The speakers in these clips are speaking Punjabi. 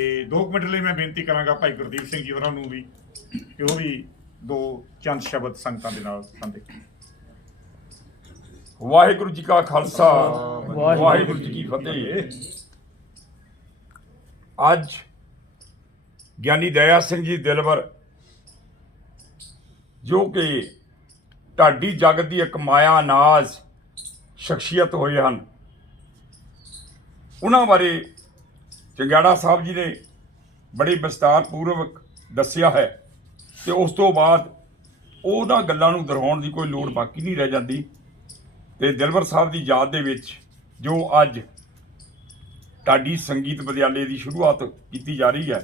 ਤੇ ਦੋ ਕੁ ਮਿੰਟ ਲਈ ਮੈਂ ਬੇਨਤੀ ਕਰਾਂਗਾ ਭਾਈ ਗੁਰਦੀਪ ਸਿੰਘ ਜੀ ਉਹਨਾਂ ਨੂੰ ਵੀ ਕਿ ਉਹ ਵੀ ਦੋ ਚੰਦ ਸ਼ਬਦ ਸੰਗਤਾਂ ਦੇ ਨਾਲ ਸਾਂਝੇ ਵਾਹਿਗੁਰੂ ਜੀ ਕਾ ਖਾਲਸਾ, ਵਾਹਿਗੁਰੂ ਜੀ ਕੀ ਫਤਿਹ। ਅੱਜ ਗਿਆਨੀ ਦਇਆ ਸਿੰਘ ਜੀ ਦਿਲਵਰ, ਜੋ ਕਿ ਢਾਡੀ ਜਗਤ ਦੀ ਇੱਕ ਮਾਇਆ ਨਾਜ਼ ਸ਼ਖਸੀਅਤ ਹੋਏ ਹਨ, ਉਹਨਾਂ ਬਾਰੇ ਚੰਗਿਆੜਾ ਸਾਹਿਬ ਜੀ ਨੇ ਬੜੀ ਵਿਸਤਾਰ ਪੂਰਵਕ ਦੱਸਿਆ ਹੈ ਤੇ ਉਸ ਤੋਂ ਬਾਅਦ ਉਹਨਾਂ ਗੱਲਾਂ ਨੂੰ ਦੁਹਰਾਉਣ ਦੀ ਕੋਈ ਲੋੜ ਬਾਕੀ ਨਹੀਂ ਰਹਿ ਜਾਂਦੀ। ਤੇ ਦਿਲਵਰ ਸਾਹਿਬ ਦੀ ਯਾਦ ਦੇ ਵਿੱਚ ਜੋ ਅੱਜ ਢਾਡੀ ਸੰਗੀਤ ਵਿਦਿਆਲੇ ਦੀ ਸ਼ੁਰੂਆਤ ਕੀਤੀ ਜਾ ਰਹੀ ਹੈ,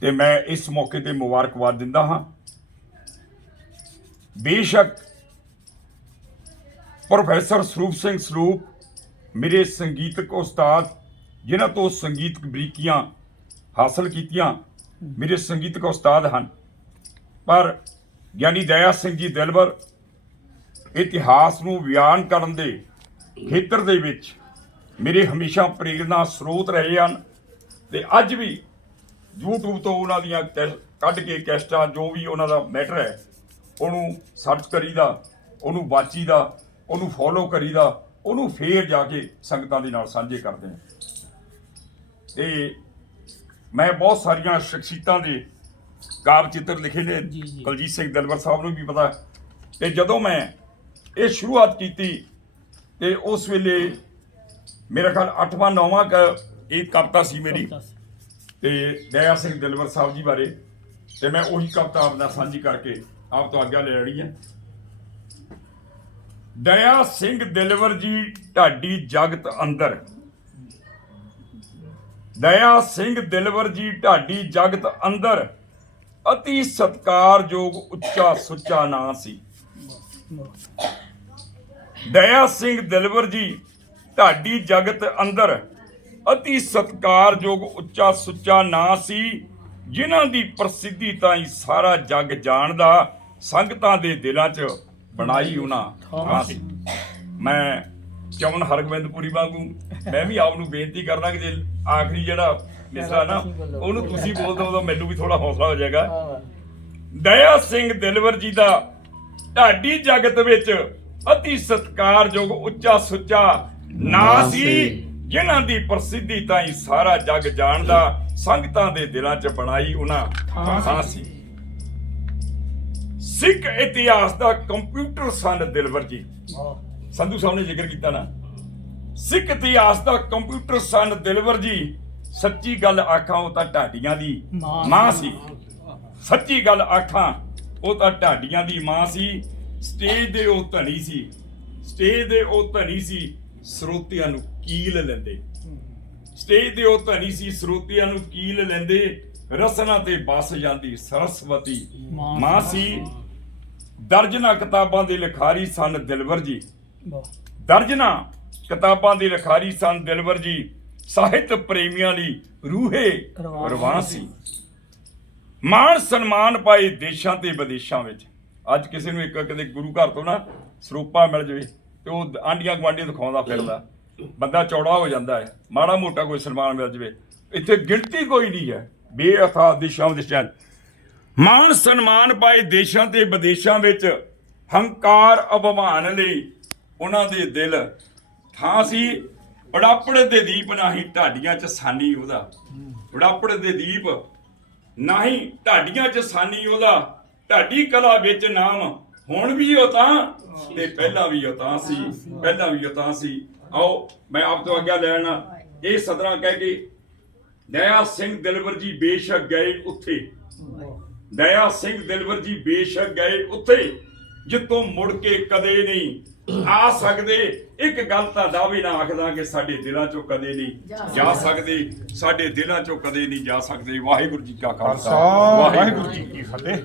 ਤੇ ਮੈਂ ਇਸ ਮੌਕੇ ਤੇ ਮੁਬਾਰਕਬਾਦ ਦਿੰਦਾ ਹਾਂ। ਬੇਸ਼ੱਕ ਪ੍ਰੋਫੈਸਰ ਸਰੂਪ ਸਿੰਘ ਸਰੂਪ, ਮੇਰੇ ਸੰਗੀਤਕ ਉਸਤਾਦ ਜਿਨ੍ਹਾਂ ਤੋਂ ਸੰਗੀਤਕ ਬਰੀਕੀਆਂ ਹਾਸਲ ਕੀਤੀਆਂ, ਮੇਰੇ ਸੰਗੀਤਕ ਉਸਤਾਦ ਹਨ। ਪਰ ਗਿਆਨੀ ਦਇਆ ਸਿੰਘ ਜੀ ਦਿਲਵਰ ਇਤਿਹਾਸ ਨੂੰ ਬਿਆਨ ਕਰਨ ਦੇ ਖੇਤਰ ਦੇ ਵਿੱਚ ਮੇਰੇ ਹਮੇਸ਼ਾ ਪ੍ਰੇਰਣਾ ਸਰੋਤ ਰਹੇ ਹਨ ਤੇ ਅੱਜ ਵੀ YouTube ਤੋਂ ਉਹਨਾਂ ਦੀਆਂ ਕੈ- ਕੱਢ ਕੇ ਕੈਸਟਾਂ ਜੋ ਵੀ ਉਹਨਾਂ ਦਾ ਮੈਟਰ ਹੈ, ਉਹਨੂੰ ਸਰਚ ਕਰੀਦਾ, ਉਹਨੂੰ ਵਾਚੀਦਾ, ਉਹਨੂੰ ਫੋਲੋ ਕਰੀਦਾ, ਉਹਨੂੰ ਫੇਰ ਜਾ ਕੇ ਸੰਗਤਾਂ ਦੇ ਨਾਲ ਸਾਂਝੇ ਕਰਦੇ ਹਾਂ। ਤੇ ਮੈਂ ਬਹੁਤ ਸਾਰੀਆਂ ਸ਼ਖਸੀਅਤਾਂ ਦੇ ਕਾਵ ਚਿੱਤਰ ਲਿਖੇ ਨੇ। ਕੁਲਜੀਤ ਸਿੰਘ ਦਲਵਰ ਸਾਹਿਬ ਨੂੰ ਵੀ ਪਤਾ। ਤੇ ਜਦੋਂ ਮੈਂ ਇਹ ਸ਼ੁਰੂਆਤ ਕੀਤੀ ਤੇ ਉਸ ਵੇਲੇ ਮੇਰਾ ਖਿਆਲ 8ਵਾਂ 9ਵਾਂ ਕ ਇਹ ਕਵਿਤਾ ਸੀ ਮੇਰੀ। ਤੇ ਦਇਆ ਸਿੰਘ ਦਿਲਵਰ ਸਾਹਿਬ ਜੀ ਬਾਰੇ। ਤੇ ਮੈਂ ਉਹੀ ਕਵਿਤਾ ਆਪ ਨਾਲ ਸਾਂਝੀ ਕਰਕੇ ਆਪ ਤੋਂ ਆਗਿਆ ਲੈ ਲੈਣੀ ਹੈ ਦਇਆ ਸਿੰਘ ਦਿਲਵਰ ਜੀ ਢਾਡੀ ਜਗਤ ਅੰਦਰ। ਦਇਆ ਸਿੰਘ ਦਿਲਵਰ ਜੀ ਢਾਡੀ ਜਗਤ ਅੰਦਰ ਅਤੀ ਸਤਕਾਰਯੋਗ ਉੱਚਾ ਸੁੱਚਾ ਨਾਂ ਸੀ। ਦਇਆ ਸਿੰਘ ਦਿਲਵਰ ਜੀ ਢਾਡੀ ਜਗਤ ਅੰਦਰ ਅਤੀ ਸਤਕਾਰਯੋਗ ਉੱਚਾ ਸੁੱਚਾ ਨਾਂ ਸੀ, ਜਿਨ੍ਹਾਂ ਦੀ ਪ੍ਰਸਿੱਧੀ ਤਾਂ ਹੀ ਸਾਰਾ ਜੱਗ ਜਾਣਦਾ ਸੰਗਤਾਂ ਦੇ ਦਿਲਾਂ 'ਚ ਬਣਾਈ ਉਹਨਾਂ ਮੈਂ ਚਮਨ ਹਰਗੋਬਿੰਦਪੁਰੀ ਵਾਂਗੂ? ਮੈਂ ਵੀ ਆਪ ਨੂੰ ਬੇਨਤੀ ਕਰਦਾ ਕਿ ਜੇ ਆਖਰੀ ਜਿਹੜਾ ਮਿਸਰਾ ਨਾ ਉਹਨੂੰ ਤੁਸੀਂ ਬੋਲ ਦਿਓ ਤਾਂ ਮੈਨੂੰ ਵੀ ਥੋੜਾ ਹੌਸਲਾ ਹੋ ਜਾਏਗਾ। ਦਇਆ ਸਿੰਘ ਦਿਲਵਰ ਜੀ ਦਾ ਢਾਡੀ ਜਗਤ ਵਿੱਚ ਅਤੀ ਸਤਕਾਰਯੋਗ ਉੱਚਾ ਸੁੱਚਾ ਨਾਂ ਸੀ। ਜਿਨ੍ਹਾਂ ਦੀ ਪ੍ਰਸਿੱਧੀ ਤਾਂ ਹੀ ਸਾਰਾ ਜੱਗ ਜਾਣਦਾ ਸੰਗਤਾਂ ਦੇ ਦਿਲਾਂ 'ਚ ਬਣਾਈ ਉਹਨਾਂ ਥਾਂ ਸੀ। ਸਿੱਖ ਇਤਿਹਾਸ ਦਾ ਕੰਪਿਊਟਰ ਸਨ ਦਿਲਵਰ ਜੀ। ਸੰਧੂ ਸਾਹਿਬ ਨੇ ਜ਼ਿਕਰ ਕੀਤਾ ਨਾ। ਸਿੱਖ ਇਤਿਹਾਸ ਦਾ ਕੰਪਿਊਟਰ ਸਨ ਦਿਲਵਰ ਜੀ ਸੱਚੀ ਗੱਲ ਆਖਾਂ ਉਹ ਤਾਂ ਢਾਡੀਆਂ ਦੀ ਮਾਂ ਸੀ। ਸੱਚੀ ਗੱਲ ਆਖਾਂ ਉਹ ਤਾਂ ਢਾਡੀਆਂ ਦੀ ਮਾਂ ਸੀ। ਸਟੇਜ ਦੇ ਉਹ ਧਣੀ ਸੀ। ਸਟੇਜ ਦੇ ਉਹ ਧਣੀ ਸੀ ਸਰੋਤਿਆਂ ਨੂੰ ਕੀਲ ਲੈਂਦੇ। ਸਟੇਜ ਦੇ ਉਹ ਧਣੀ ਸੀ ਸਰੋਤਿਆਂ ਨੂੰ ਕੀਲ ਲੈਂਦੇ। ਰਸਨਾ ਤੇ ਬਸ ਜਾਂਦੀ ਸਰਸਵਤੀ। ਮਾਂ ਸੀ। ਦਰਜਨਾ ਕਿਤਾਬਾਂ ਦੇ ਲਿਖਾਰੀ ਸਨ ਦਿਲਵਰ ਜੀ। ਦਰਜਨਾ ਕਿਤਾਬਾਂ ਦੀ ਲਿਖਾਰੀ ਸਨ ਦਿਲਵਰ ਜੀ। ਸਾਹਿਤ ਪ੍ਰੇਮੀਆਂ ਲਈ ਰੂਹੇ ਰਵਾਨ ਸੀ। ਮਾਣ ਸਨਮਾਨ ਪਾਏ ਦੇਸ਼ਾਂ ਤੇ ਵਿਦੇਸ਼ਾਂ ਵਿੱਚ। ਅੱਜ ਕਿਸੇ ਨੂੰ ਇੱਕ ਕਦੇ ਗੁਰੂ ਘਰ ਤੋਂ ਨਾ ਸਰੂਪਾ ਮਿਲ ਜਾਵੇ ਤੇ ਉਹ ਆਂਡੀਆਂ ਗਵਾਂਡੀਆਂ ਦਿਖਾਉਂਦਾ ਫਿਰਦਾ। ਬੰਦਾ ਚੌੜਾ ਹੋ ਜਾਂਦਾ ਹੈ ਮਾੜਾ ਮੋਟਾ ਕੋਈ ਸਨਮਾਨ ਮਿਲ ਜਾਵੇ। ਇੱਥੇ ਗਿਣਤੀ ਕੋਈ ਨਹੀਂ ਹੈ ਬੇਅਥਾ ਦੇਸ਼ਾਂ ਵਿਦੇਸ਼ਾਂ ਮਾਣ ਸਨਮਾਨ ਪਾਏ ਦੇਸ਼ਾਂ ਤੇ ਵਿਦੇਸ਼ਾਂ ਵਿੱਚ। ਹੰਕਾਰ ਅਭਿਮਾਨ ਲਈ ਉਹਨਾਂ ਦੇ ਦਿਲ। ਥਾਂ ਸੀ ਬੜਾਪੜ ਦੇ ਦੀਪ ਨਹੀਂ ਢਾਡੀਆਂ ਚ ਸਾਨੀ ਉਹਦਾ। ਬੜਾਪੜ ਦੇ ਦੀਪ ਨਹੀਂ ਢਾਡੀਆਂ ਚ ਸਾਨੀ ਉਹਦਾ। ਢਾਡੀ ਕਲਾ ਵਿੱਚ ਨਾਮ, ਹੁਣ ਵੀ ਉਹ ਤਾਂ ਤੇ ਪਹਿਲਾਂ ਵੀ ਉਹ ਤਾਂ ਸੀ, ਪਹਿਲਾਂ ਵੀ ਉਹ ਤਾਂ ਸੀ। ਆਓ, ਮੈਂ ਆਪ ਤੋਂ ਆਗਿਆ ਲੈਣਾ ਇਹ ਸਦਰਾਂ ਕਹਿ ਕੇ, ਦਇਆ ਸਿੰਘ ਦਿਲਵਰ ਜੀ ਬੇਸ਼ੱਕ ਗਏ ਉੱਥੇ। ਦਇਆ ਸਿੰਘ ਦਿਲਵਰ ਜੀ ਬੇਸ਼ੱਕ ਗਏ ਉੱਥੇ ਜਿੱਤੋਂ ਮੁੜ ਕੇ ਕਦੇ ਨਹੀਂ। ਆ ਸਕਦੇ। ਇੱਕ ਗੱਲ ਤਾਂ ਦਾਅਵੇ ਨਾ ਆਖਦਾ ਕਿ ਸਾਡੇ ਦਿਲਾਂ ਚੋਂ ਕਦੇ ਨਹੀਂ ਜਾ ਸਕਦੇ। ਸਾਡੇ ਦਿਲਾਂ ਚੋਂ ਕਦੇ ਨਹੀਂ ਜਾ ਸਕਦੇ। ਵਾਹਿਗੁਰੂ ਜੀ ਕਾ ਖਾਲਸਾ। ਖਾਲਸਾ। ਵਾਹਿਗੁਰੂ ਜੀ ਕੀ ਫਤਿਹ।